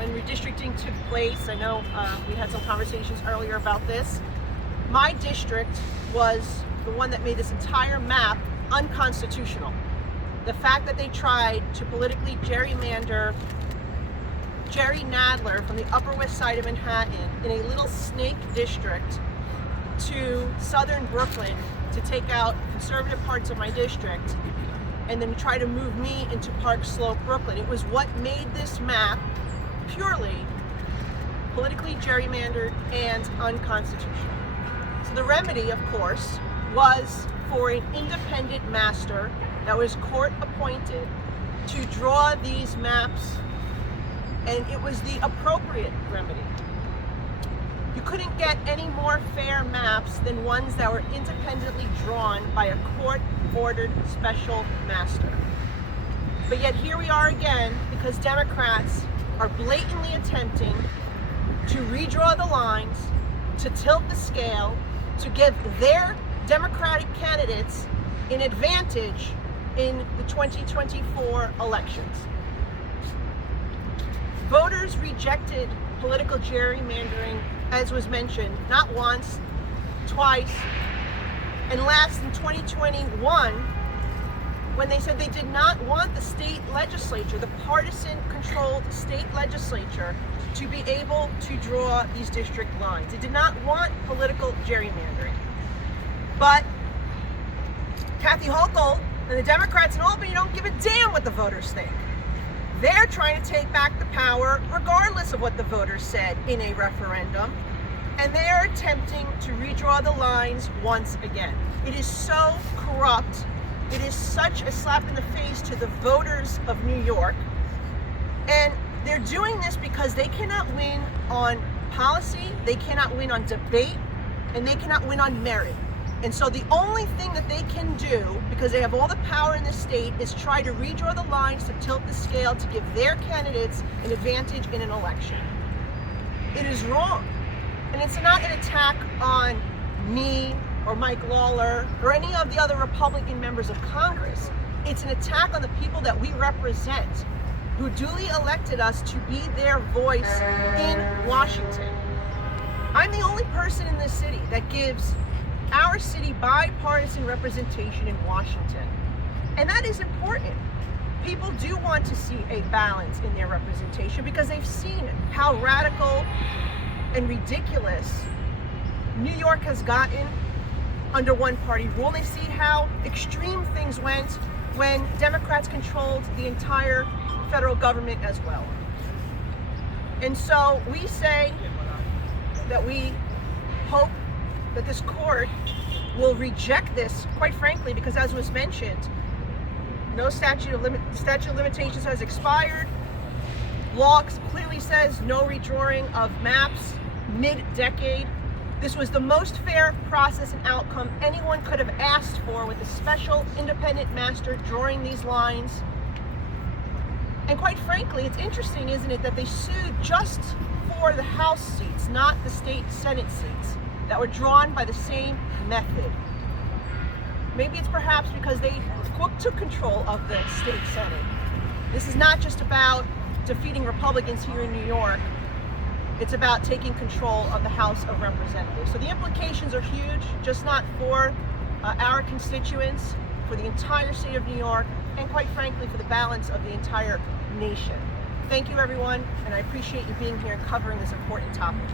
when redistricting took place, I know we had some conversations earlier about this, my district was the one that made this entire map unconstitutional. The fact that they tried to politically gerrymander Jerry Nadler from the Upper West Side of Manhattan in a little snake district to southern Brooklyn to take out conservative parts of my district and then try to move me into Park Slope, Brooklyn. It was what made this map purely politically gerrymandered and unconstitutional. So the remedy, of course, was for an independent master that was court appointed to draw these maps, and it was the appropriate remedy. You couldn't get any more fair maps than ones that were independently drawn by a court-ordered special master. But yet here we are again because Democrats are blatantly attempting to redraw the lines, to tilt the scale, to give their Democratic candidates an advantage in the 2024 elections. Voters rejected political gerrymandering, as was mentioned, not once, twice, and last in 2021, when they said they did not want the state legislature, the partisan-controlled state legislature, to be able to draw these district lines. They did not want political gerrymandering. But Kathy Hochul and the Democrats in Albany don't give a damn what the voters think. They're trying to take back the power regardless of what the voters said in a referendum, and they're attempting to redraw the lines once again. It is so corrupt. It is such a slap in the face to the voters of New York, and they're doing this because they cannot win on policy, they cannot win on debate, and they cannot win on merit. And so the only thing that they can do, because they have all the power in the state, is try to redraw the lines, to tilt the scale, to give their candidates an advantage in an election. It is wrong. And it's not an attack on me or Mike Lawler or any of the other Republican members of Congress. It's an attack on the people that we represent, who duly elected us to be their voice in Washington. I'm the only person in this city that gives our city bipartisan representation in Washington. And that is important. People do want to see a balance in their representation because they've seen how radical and ridiculous New York has gotten under one-party rule. They see how extreme things went when Democrats controlled the entire federal government as well. And so we say that we hope that this court will reject this, quite frankly, because as was mentioned, no statute of limitations has expired. Law clearly says no redrawing of maps mid-decade. This was the most fair process and outcome anyone could have asked for, with a special independent master drawing these lines. And quite frankly, it's interesting, isn't it, that they sued just for the House seats, not the state Senate seats, that were drawn by the same method. Maybe it's perhaps because they took control of the state Senate. This is not just about defeating Republicans here in New York. It's about taking control of the House of Representatives. So the implications are huge, just not for our constituents, for the entire state of New York, and quite frankly, for the balance of the entire nation. Thank you, everyone, and I appreciate you being here and covering this important topic.